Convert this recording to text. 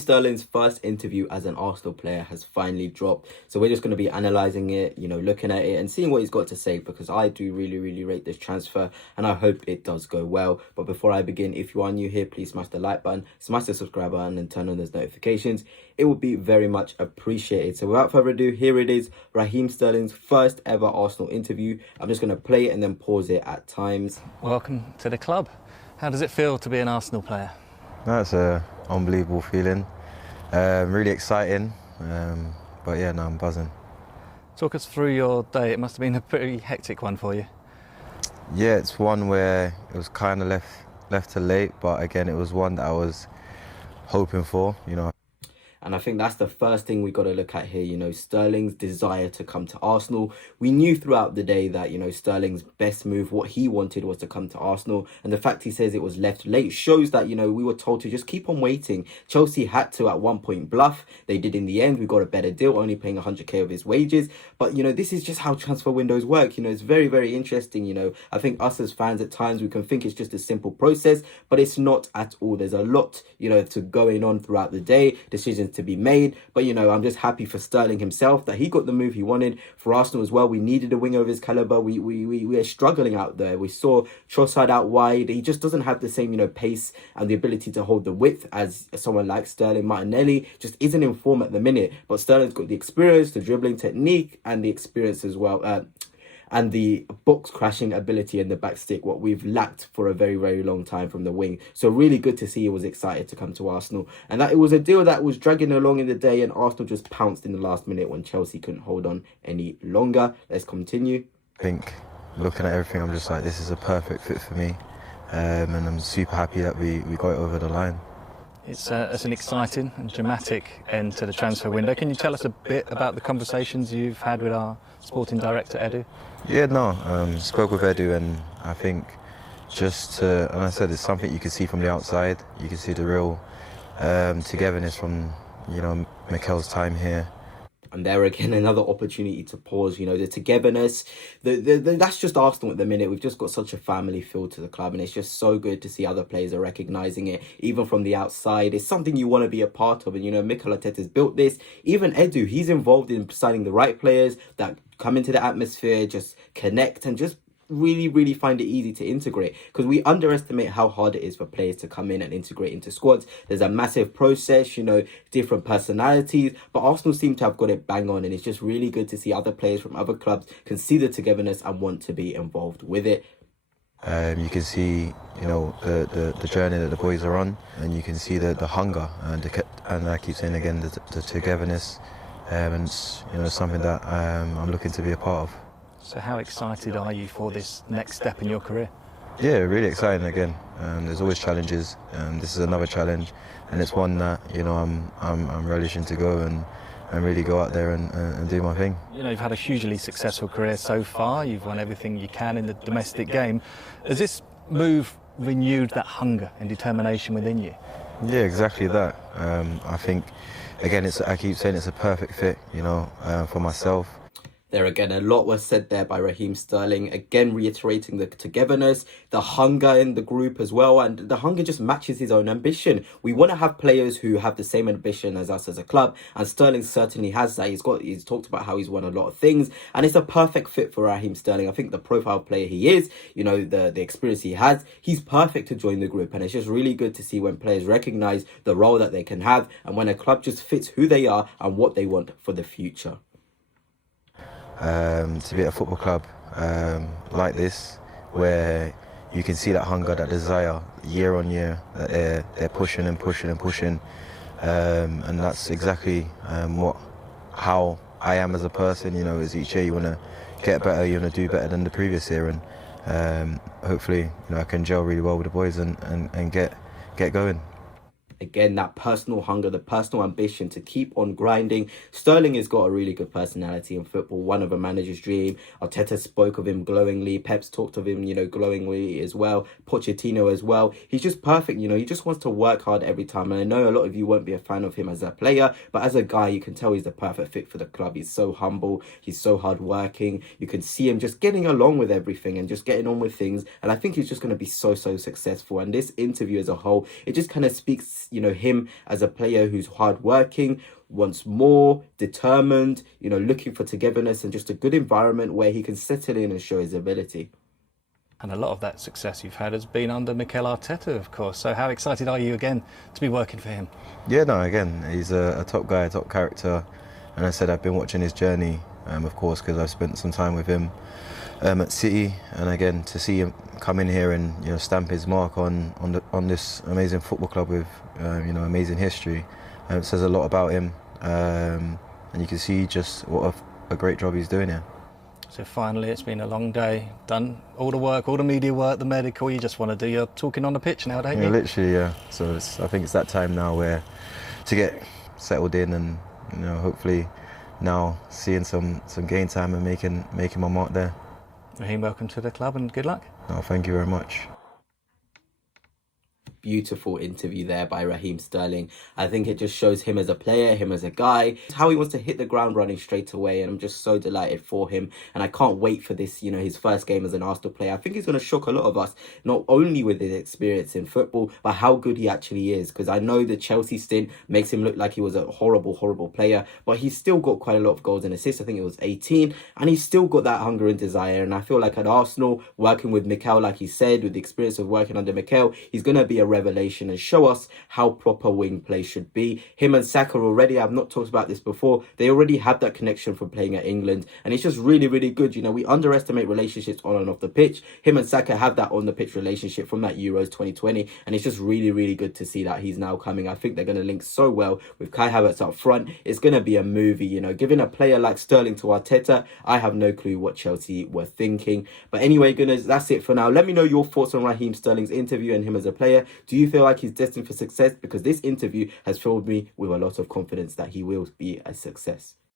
Sterling's first interview as an Arsenal player has finally dropped. So we're just going to be analysing it, looking at it and seeing what he's got to say, because I do really rate this transfer and I hope it does go well. But before I begin, if you are new here, please smash the like button, smash the subscribe button and turn on those notifications. It would be very much appreciated. So without further ado, here it is, Raheem Sterling's first ever Arsenal interview. I'm just going to play it and then pause it at times. Welcome to the club. How does it feel to be an Arsenal player? That's an unbelievable feeling. Really exciting, but yeah, no, I'm buzzing. Talk us through your day. It must have been a pretty hectic one for you. Yeah, it's one where it was kind of left to late, but again, it was one that I was hoping for, And I think that's the first thing we got to look at here, Sterling's desire to come to Arsenal. We knew throughout the day that, Sterling's best move, what he wanted was to come to Arsenal. And the fact he says it was left late shows that, we were told to just keep on waiting. Chelsea had to at one point bluff. They did in the end. We got a better deal, only paying 100k of his wages. But, this is just how transfer windows work. It's very interesting. I think us as fans at times, we can think it's just a simple process, but it's not at all. There's a lot, to going on throughout the day, decisions to be made. But I'm just happy for Sterling himself that he got the move he wanted. For Arsenal as well, we needed a winger of his caliber. We are struggling out there. We saw Trossard out wide. He just doesn't have the same pace and the ability to hold the width as someone like Sterling. Martinelli just isn't in form at the minute, but Sterling's got the experience, the dribbling technique and the experience as well, and the box crashing ability in the back stick, what we've lacked for a very long time from the wing. So really good to see he was excited to come to Arsenal, and that it was a deal that was dragging along in the day, and Arsenal just pounced in the last minute when Chelsea couldn't hold on any longer. Let's continue. I think looking at everything, I'm just like, this is a perfect fit for me, and I'm super happy that we got it over the line. It's an exciting and dramatic end to the transfer window. Can you tell us a bit about the conversations you've had with our sporting director, Edu? Yeah, no, spoke with Edu, and I think and I said it's something you can see from the outside. You can see the real togetherness from, Mikel's time here. And there again, another opportunity to pause, the togetherness. That's just Arsenal at the minute. We've just got such a family feel to the club, and it's just so good to see other players are recognising it, even from the outside. It's something you want to be a part of, and, Mikel Arteta's built this. Even Edu, he's involved in signing the right players that come into the atmosphere, just connect and just really find it easy to integrate, because we underestimate how hard it is for players to come in and integrate into squads. There's a massive process, different personalities, but Arsenal seem to have got it bang on, and it's just really good to see other players from other clubs can see the togetherness and want to be involved with it. You can see, the journey that the boys are on, and you can see the hunger, and I keep saying again, the togetherness, and it's, something that I'm looking to be a part of. So how excited are you for this next step in your career? Yeah, really exciting again. There's always challenges, and this is another challenge, and it's one that I'm relishing to go and really go out there and do my thing. You've had a hugely successful career so far. You've won everything you can in the domestic game. Has this move renewed that hunger and determination within you? Yeah, exactly that. I think, again, I keep saying it's a perfect fit, for myself. There again, a lot was said there by Raheem Sterling, again reiterating the togetherness, the hunger in the group as well, and the hunger just matches his own ambition. We want to have players who have the same ambition as us as a club, and Sterling certainly has that. He's talked about how he's won a lot of things, and it's a perfect fit for Raheem Sterling. I think the profile player he is, the experience he has, he's perfect to join the group, and it's just really good to see when players recognise the role that they can have, and when a club just fits who they are and what they want for the future. To be at a football club like this, where you can see that hunger, that desire, year on year, that they're pushing and pushing, and that's exactly how I am as a person. As each year you want to get better, you want to do better than the previous year, and hopefully I can gel really well with the boys and get going. Again, that personal hunger, the personal ambition to keep on grinding. Sterling has got a really good personality in football, one of a manager's dream. Arteta spoke of him glowingly. Pep's talked of him, glowingly as well. Pochettino as well. He's just perfect, he just wants to work hard every time. And I know a lot of you won't be a fan of him as a player, but as a guy, you can tell he's the perfect fit for the club. He's so humble. He's so hardworking. You can see him just getting along with everything and just getting on with things. And I think he's just going to be so successful. And this interview as a whole, it just kind of speaks him as a player who's hardworking, wants more, determined, looking for togetherness and just a good environment where he can settle in and show his ability. And a lot of that success you've had has been under Mikel Arteta, of course. So how excited are you again to be working for him? Yeah, no, again, he's a top guy, a top character. And I said I've been watching his journey, of course, because I've spent some time with him at City. And again, to see him come in here and stamp his mark on this amazing football club with amazing history, it says a lot about him. And you can see just what a great job he's doing here. So finally, it's been a long day, done all the work, all the media work, the medical, you just want to do your talking on the pitch now, don't you? Literally, yeah. So I think it's that time now where to get settled in and hopefully now seeing some game time and making my mark there. Raheem, welcome to the club and good luck. No, thank you very much. Beautiful interview there by Raheem Sterling. I think it just shows him as a player, him as a guy, how he wants to hit the ground running straight away, and I'm just so delighted for him, and I can't wait for this, his first game as an Arsenal player. I think he's going to shock a lot of us, not only with his experience in football, but how good he actually is, because I know the Chelsea stint makes him look like he was a horrible player, but he's still got quite a lot of goals and assists. I think it was 18, and he's still got that hunger and desire, and I feel like at Arsenal, working with Mikel, like he said, with the experience of working under Mikel, he's going to be a revelation and show us how proper wing play should be. Him and Saka already, I've not talked about this before, they already have that connection from playing at England, and it's just really good. We underestimate relationships on and off the pitch. Him and Saka have that on the pitch relationship from that Euros 2020, and it's just really good to see that he's now coming. I think they're going to link so well with Kai Havertz up front. It's going to be a movie, giving a player like Sterling to Arteta. I have no clue what Chelsea were thinking, but anyway, goodness, that's it for now. Let me know your thoughts on Raheem Sterling's interview and him as a player. Do you feel like he's destined for success? Because this interview has filled me with a lot of confidence that he will be a success.